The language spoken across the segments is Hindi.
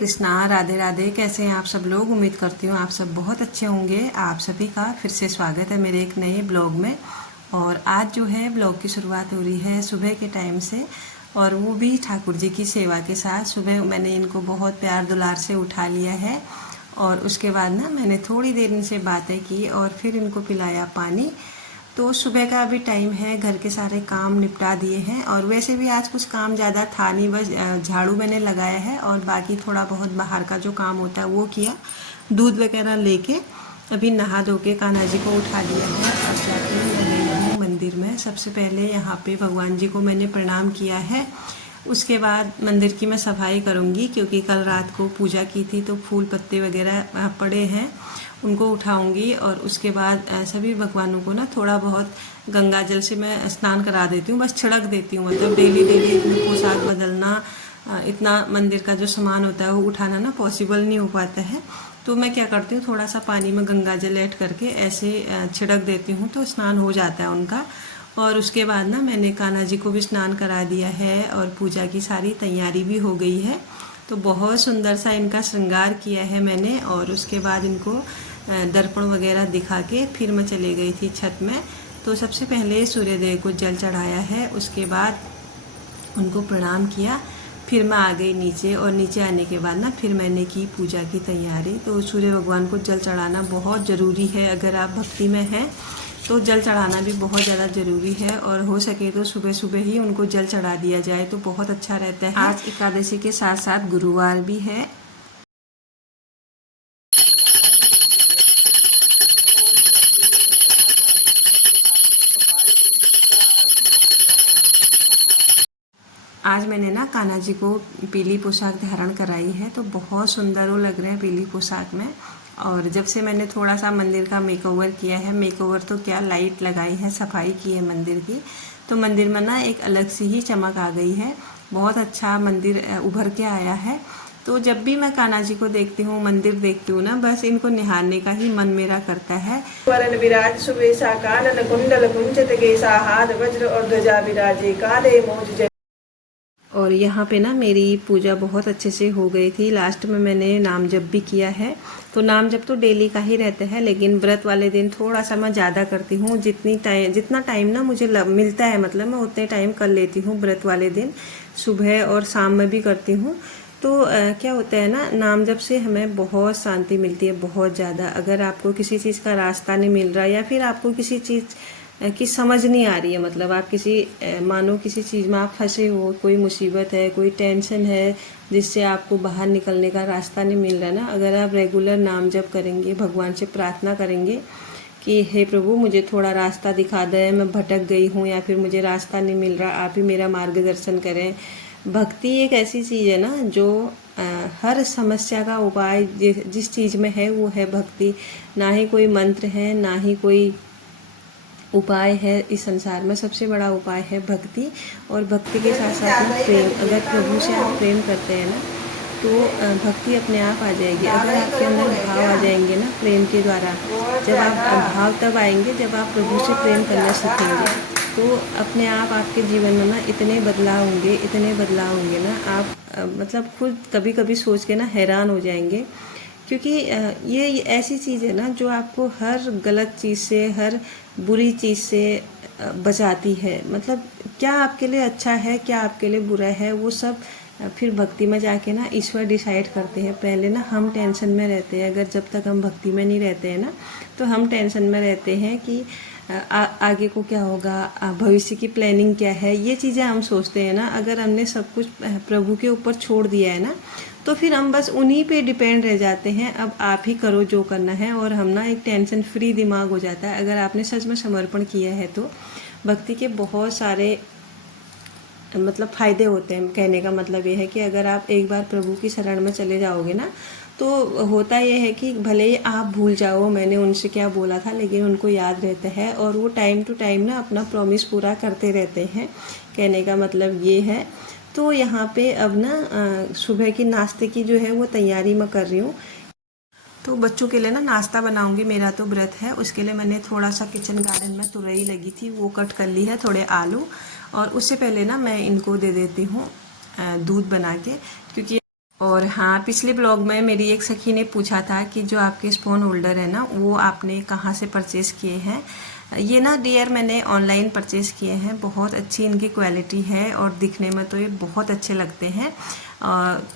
कृष्णा, राधे राधे। कैसे हैं आप सब लोग? उम्मीद करती हूँ आप सब बहुत अच्छे होंगे। आप सभी का फिर से स्वागत है मेरे एक नए ब्लॉग में। और आज जो है ब्लॉग की शुरुआत हो रही है सुबह के टाइम से, और वो भी ठाकुर जी की सेवा के साथ। सुबह मैंने इनको बहुत प्यार दुलार से उठा लिया है और उसके बाद ना मैंने थोड़ी देर इनसे बातें की और फिर इनको पिलाया पानी। तो सुबह का अभी टाइम है, घर के सारे काम निपटा दिए हैं। और वैसे भी आज कुछ काम ज़्यादा था नहीं, बस झाड़ू मैंने लगाया है और बाकी थोड़ा बहुत बाहर का जो काम होता है वो किया। दूध वगैरह लेके अभी नहा धो के कान्हा जी को उठा दिया है और जाके मैं गई हूँ मंदिर में। सबसे पहले यहाँ पे भगवान जी को मैंने प्रणाम किया है। उसके बाद मंदिर की मैं सफाई करूँगी, क्योंकि कल रात को पूजा की थी तो फूल पत्ते वगैरह पड़े हैं, उनको उठाऊंगी। और उसके बाद सभी भगवानों को ना थोड़ा बहुत गंगा जल से मैं स्नान करा देती हूँ, बस छिड़क देती हूँ। मतलब डेली डेली इतनी पोशाक बदलना, इतना मंदिर का जो सामान होता है वो उठाना ना पॉसिबल नहीं हो पाता है। तो मैं क्या करती हूँ, थोड़ा सा पानी में गंगा जल ऐड करके ऐसे छिड़क देती हूँ तो स्नान हो जाता है उनका। और उसके बाद ना मैंने कान्हा जी को भी स्नान करा दिया है और पूजा की सारी तैयारी भी हो गई है। तो बहुत सुंदर सा इनका श्रृंगार किया है मैंने। और उसके बाद इनको दर्पण वगैरह दिखा के फिर मैं चले गई थी छत में। तो सबसे पहले सूर्यदेव को जल चढ़ाया है, उसके बाद उनको प्रणाम किया, फिर मैं आ गई नीचे। और नीचे आने के बाद ना फिर मैंने की पूजा की तैयारी। तो सूर्य भगवान को जल चढ़ाना बहुत ज़रूरी है। अगर आप भक्ति में हैं तो जल चढ़ाना भी बहुत ज़्यादा ज़रूरी है, और हो सके तो सुबह सुबह ही उनको जल चढ़ा दिया जाए तो बहुत अच्छा रहता है। आज एकादशी के साथ साथ गुरुवार भी है। आज मैंने ना कान्हा जी को पीली पोशाक धारण कराई है, तो बहुत सुंदर वो लग रहे हैं पीली पोशाक में। और जब से मैंने थोड़ा सा मंदिर का मेकओवर किया है, मेकओवर तो क्या, लाइट लगाई है, सफाई की है मंदिर की, तो मंदिर में ना एक अलग सी ही चमक आ गई है। बहुत अच्छा मंदिर उभर के आया है। तो जब भी मैं कान्हा जी को देखती हूँ, मंदिर देखती हूँ ना, बस इनको निहारने का ही मन मेरा करता है। वरन विराज सुवेशा कानन कुंडल कुंचित केसा हाथ वज्र और ध्वजा विराजे काले मोज जय। और यहाँ पे ना मेरी पूजा बहुत अच्छे से हो गई थी। लास्ट में मैंने नाम जप भी किया है। तो नाम जप तो डेली का ही रहता है, लेकिन व्रत वाले दिन थोड़ा सा मैं ज़्यादा करती हूँ। जितना टाइम ना मुझे मिलता है, मतलब मैं उतने टाइम कर लेती हूँ व्रत वाले दिन। सुबह और शाम में भी करती हूँ। तो क्या होता है ना, नाम जप से हमें बहुत शांति मिलती है, बहुत ज़्यादा। अगर आपको किसी चीज़ का रास्ता नहीं मिल रहा, या फिर आपको किसी चीज़ की समझ नहीं आ रही है, मतलब आप किसी मानो किसी चीज़ में आप फंसे हो, कोई मुसीबत है, कोई टेंशन है जिससे आपको बाहर निकलने का रास्ता नहीं मिल रहा ना, अगर आप रेगुलर नाम जप करेंगे, भगवान से प्रार्थना करेंगे कि हे प्रभु मुझे थोड़ा रास्ता दिखा दें, मैं भटक गई हूँ या फिर मुझे रास्ता नहीं मिल रहा, आप ही मेरा मार्गदर्शन करें। भक्ति एक ऐसी चीज़ है ना जो हर समस्या का उपाय जिस चीज़ में है वो है भक्ति। ना ही कोई मंत्र है, ना ही कोई उपाय है इस संसार में। सबसे बड़ा उपाय है भक्ति। और भक्ति के साथ साथ ना प्रेम। अगर प्रभु से आप प्रेम करते हैं ना, तो भक्ति अपने आप आ जाएगी। अगर आपके अंदर भाव आ जाएंगे ना प्रेम के द्वारा, जब आप भाव तब आएंगे जब आप प्रभु से प्रेम करना सीखेंगे, तो अपने आप आपके जीवन में ना इतने बदलाव होंगे, इतने बदलाव होंगे ना, आप मतलब खुद कभी कभी सोच के ना हैरान हो जाएंगे। क्योंकि ये ऐसी चीज़ है ना जो आपको हर गलत चीज़ से, हर बुरी चीज़ से बचाती है। मतलब क्या आपके लिए अच्छा है, क्या आपके लिए बुरा है, वो सब फिर भक्ति में जाके ना ईश्वर डिसाइड करते हैं। पहले ना हम टेंशन में रहते हैं, अगर जब तक हम भक्ति में नहीं रहते हैं ना, तो हम टेंशन में रहते हैं कि आगे को क्या होगा, भविष्य की प्लानिंग क्या है, ये चीज़ें हम सोचते हैं ना। अगर हमने सब कुछ प्रभु के ऊपर छोड़ दिया है ना, तो फिर हम बस उन्हीं पे डिपेंड रह जाते हैं। अब आप ही करो जो करना है, और हम ना एक टेंशन फ्री दिमाग हो जाता है अगर आपने सच में समर्पण किया है। तो भक्ति के बहुत सारे मतलब फ़ायदे होते हैं। कहने का मतलब ये है कि अगर आप एक बार प्रभु की शरण में चले जाओगे ना, तो होता ये है कि भले ही आप भूल जाओ मैंने उनसे क्या बोला था, लेकिन उनको याद रहता है और वो टाइम टू टाइम ना अपना प्रॉमिस पूरा करते रहते हैं। कहने का मतलब ये है। तो यहाँ पे अब ना सुबह की नाश्ते की जो है वो तैयारी मैं कर रही हूँ। तो बच्चों के लिए ना नाश्ता बनाऊंगी, मेरा तो व्रत है। उसके लिए मैंने थोड़ा सा किचन गार्डन में तुरई लगी थी वो कट कर ली है, थोड़े आलू। और उससे पहले ना मैं इनको दे देती हूँ दूध बना के, क्योंकि और हाँ, पिछले ब्लॉग में मेरी एक सखी ने पूछा था कि जो आपके स्पून होल्डर है ना, वो आपने कहाँ से परचेज़ किए हैं। ये ना डियर मैंने ऑनलाइन परचेज़ किए हैं। बहुत अच्छी इनकी क्वालिटी है और दिखने में तो ये बहुत अच्छे लगते हैं।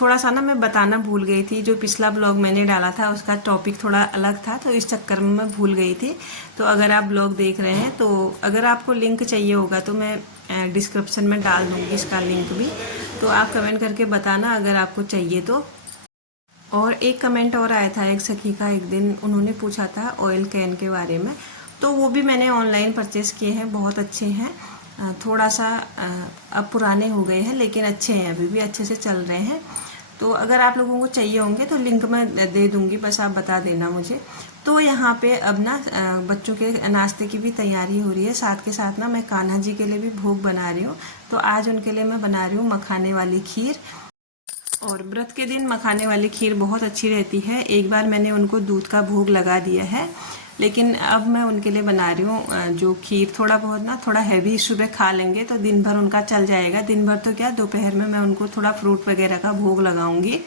थोड़ा सा ना मैं बताना भूल गई थी, जो पिछला ब्लॉग मैंने डाला था उसका टॉपिक थोड़ा अलग था, तो इस चक्कर में मैं भूल गई थी। तो अगर आप ब्लॉग देख रहे हैं तो अगर आपको लिंक चाहिए होगा तो मैं डिस्क्रिप्शन में डाल दूँगी इसका लिंक भी, तो आप कमेंट करके बताना अगर आपको चाहिए तो। और एक कमेंट और आया था एक सखी का, एक दिन उन्होंने पूछा था ऑयल कैन के बारे में, तो वो भी मैंने ऑनलाइन परचेज़ किए हैं, बहुत अच्छे हैं। थोड़ा सा अब पुराने हो गए हैं लेकिन अच्छे हैं, अभी भी अच्छे से चल रहे हैं। तो अगर आप लोगों को चाहिए होंगे तो लिंक मैं दे दूँगी, बस आप बता देना मुझे। तो यहाँ पे अब ना बच्चों के नाश्ते की भी तैयारी हो रही है, साथ के साथ ना मैं कान्हा जी के लिए भी भोग बना रही हूँ। तो आज उनके लिए मैं बना रही हूँ मखाने वाली खीर। और व्रत के दिन मखाने वाली खीर बहुत अच्छी रहती है। एक बार मैंने उनको दूध का भोग लगा दिया है, लेकिन अब मैं उनके लिए बना रही हूँ जो खीर थोड़ा बहुत ना थोड़ा हैवी सुबह खा लेंगे तो दिन भर उनका चल जाएगा। दिन भर तो क्या, दोपहर में मैं उनको थोड़ा फ्रूट वगैरह का भोग लगाऊंगी।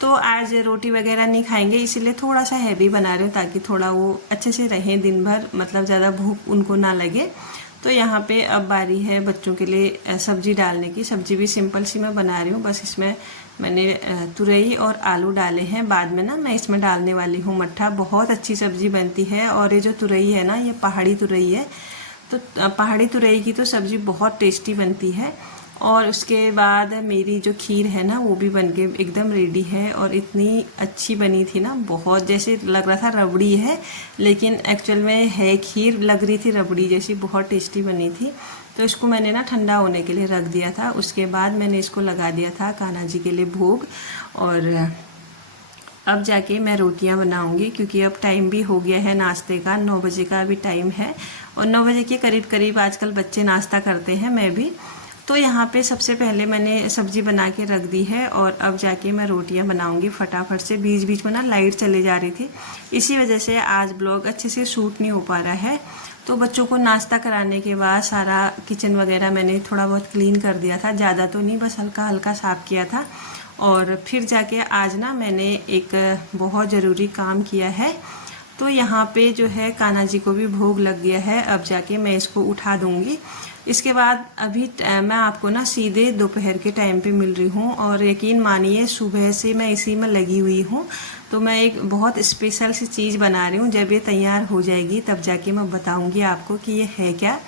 तो आज रोटी वगैरह नहीं खाएंगे, इसीलिए थोड़ा सा हैवी बना रही हूँ ताकि थोड़ा वो अच्छे से रहें दिन भर, मतलब ज़्यादा भूख उनको ना लगे। तो यहाँ पे अब बारी है बच्चों के लिए सब्जी डालने की। सब्जी भी सिंपल सी मैं बना रही हूँ, बस इसमें मैंने तुरई और आलू डाले हैं। बाद में ना मैं इसमें डालने वाली हूँ मट्ठा। बहुत अच्छी सब्जी बनती है। और ये जो तुरई है ना, ये पहाड़ी तुरई है, तो पहाड़ी तुरई की तो सब्जी बहुत टेस्टी बनती है। और उसके बाद मेरी जो खीर है ना, वो भी बनके एकदम रेडी है। और इतनी अच्छी बनी थी ना, बहुत जैसे लग रहा था रबड़ी है, लेकिन एक्चुअल में है खीर, लग रही थी रबड़ी जैसी, बहुत टेस्टी बनी थी। तो इसको मैंने ना ठंडा होने के लिए रख दिया था। उसके बाद मैंने इसको लगा दिया था कान्हा जी के लिए भोग। और अब जाके मैं रोटियां बनाऊंगी, क्योंकि अब टाइम भी हो गया है नाश्ते का, 9 बजे का अभी टाइम है। और 9 बजे के करीब करीब आजकल बच्चे नाश्ता करते हैं, मैं भी। तो यहाँ पे सबसे पहले मैंने सब्जी बना के रख दी है और अब जाके मैं रोटियां बनाऊंगी फटाफट से। बीच बीच में ना लाइट चली जा रही थी, इसी वजह से आज ब्लॉग अच्छे से शूट नहीं हो पा रहा है। तो बच्चों को नाश्ता कराने के बाद सारा किचन वगैरह मैंने थोड़ा बहुत क्लीन कर दिया था, ज़्यादा तो नहीं, बस हल्का हल्का साफ़ किया था। और फिर जाके आज ना मैंने एक बहुत ज़रूरी काम किया है। तो यहाँ पे जो है कान्हा जी को भी भोग लग गया है, अब जाके मैं इसको उठा दूँगी। इसके बाद अभी मैं आपको ना सीधे दोपहर के टाइम पे मिल रही हूँ। और यकीन मानिए सुबह से मैं इसी में लगी हुई हूँ। तो मैं एक बहुत स्पेशल सी चीज़ बना रही हूँ, जब ये तैयार हो जाएगी तब जाके मैं बताऊँगी आपको कि ये है क्या।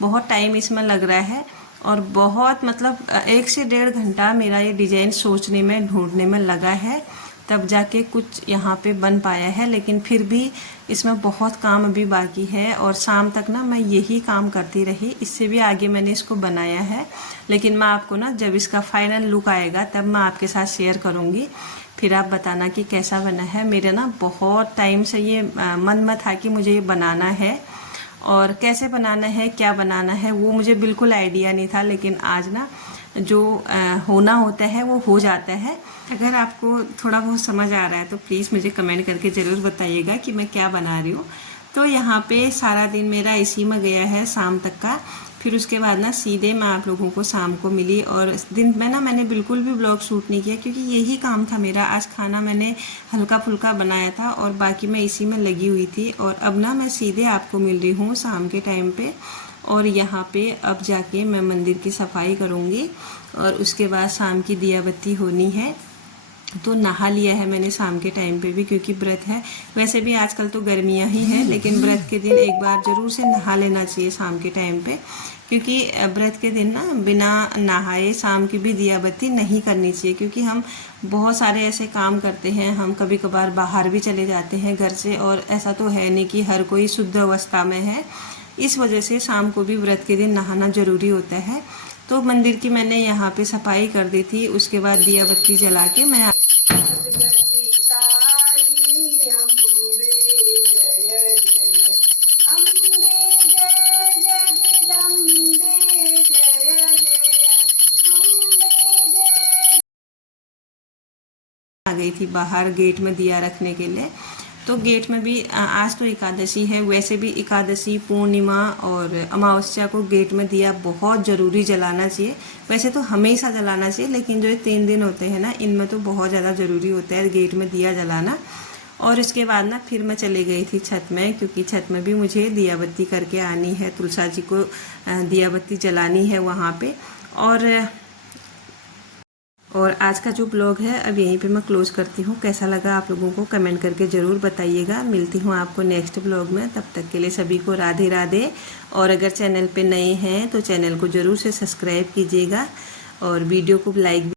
बहुत टाइम इसमें लग रहा है और बहुत मतलब 1 से 1.5 घंटा मेरा ये डिज़ाइन सोचने में, ढूंढने में लगा है, तब जाके कुछ यहाँ पे बन पाया है। लेकिन फिर भी इसमें बहुत काम अभी बाकी है और शाम तक ना मैं यही काम करती रही। इससे भी आगे मैंने इसको बनाया है, लेकिन मैं आपको ना जब इसका फाइनल लुक आएगा तब मैं आपके साथ शेयर करूँगी, फिर आप बताना कि कैसा बना है। मेरे ना बहुत टाइम से ये मन में था कि मुझे ये बनाना है, और कैसे बनाना है, क्या बनाना है, वो मुझे बिल्कुल आइडिया नहीं था। लेकिन आज ना जो होना होता है वो हो जाता है। अगर आपको थोड़ा बहुत समझ आ रहा है तो प्लीज़ मुझे कमेंट करके ज़रूर बताइएगा कि मैं क्या बना रही हूँ। तो यहाँ पे सारा दिन मेरा इसी में गया है शाम तक का। फिर उसके बाद ना सीधे मैं आप लोगों को शाम को मिली। और दिन में ना मैंने बिल्कुल भी ब्लॉग शूट नहीं किया, क्योंकि यही काम था मेरा। आज खाना मैंने हल्का फुल्का बनाया था और बाकी मैं इसी में लगी हुई थी। और अब ना मैं सीधे आपको मिल रही हूँ शाम के टाइम पे। और यहाँ पे अब जाके मैं मंदिर की सफाई करूँगी और उसके बाद शाम की दिया बत्ती होनी है। तो नहा लिया है मैंने शाम के टाइम पे भी, क्योंकि व्रत है। वैसे भी आजकल तो गर्मियाँ ही हैं, लेकिन व्रत के दिन एक बार ज़रूर से नहा लेना चाहिए शाम के टाइम पे, क्योंकि व्रत के दिन ना बिना नहाए शाम की भी दिया बत्ती नहीं करनी चाहिए। क्योंकि हम बहुत सारे ऐसे काम करते हैं, हम कभी कभार बाहर भी चले जाते हैं घर से, और ऐसा तो है नहीं कि हर कोई शुद्ध अवस्था में है। इस वजह से शाम को भी व्रत के दिन नहाना ज़रूरी होता है। तो मंदिर की मैंने यहाँ पे सफाई कर दी थी। उसके बाद दिया बत्ती जला के मैं आ गई थी बाहर गेट में दिया रखने के लिए। तो गेट में भी आज तो एकादशी है, वैसे भी एकादशी, पूर्णिमा और अमावस्या को गेट में दिया बहुत ज़रूरी जलाना चाहिए। वैसे तो हमेशा जलाना चाहिए, लेकिन जो ये 3 दिन होते हैं ना, इनमें तो बहुत ज़्यादा ज़रूरी होता है गेट में दिया जलाना। और इसके बाद ना फिर मैं चली गई थी छत में, क्योंकि छत में भी मुझे दिया बत्ती करके आनी है, तुलसा जी को दिया बत्ती जलानी है वहाँ पे। और आज का जो ब्लॉग है अब यहीं पे मैं क्लोज़ करती हूँ। कैसा लगा आप लोगों को कमेंट करके ज़रूर बताइएगा। मिलती हूँ आपको नेक्स्ट ब्लॉग में, तब तक के लिए सभी को राधे राधे। और अगर चैनल पे नए हैं तो चैनल को ज़रूर से सब्सक्राइब कीजिएगा और वीडियो को लाइक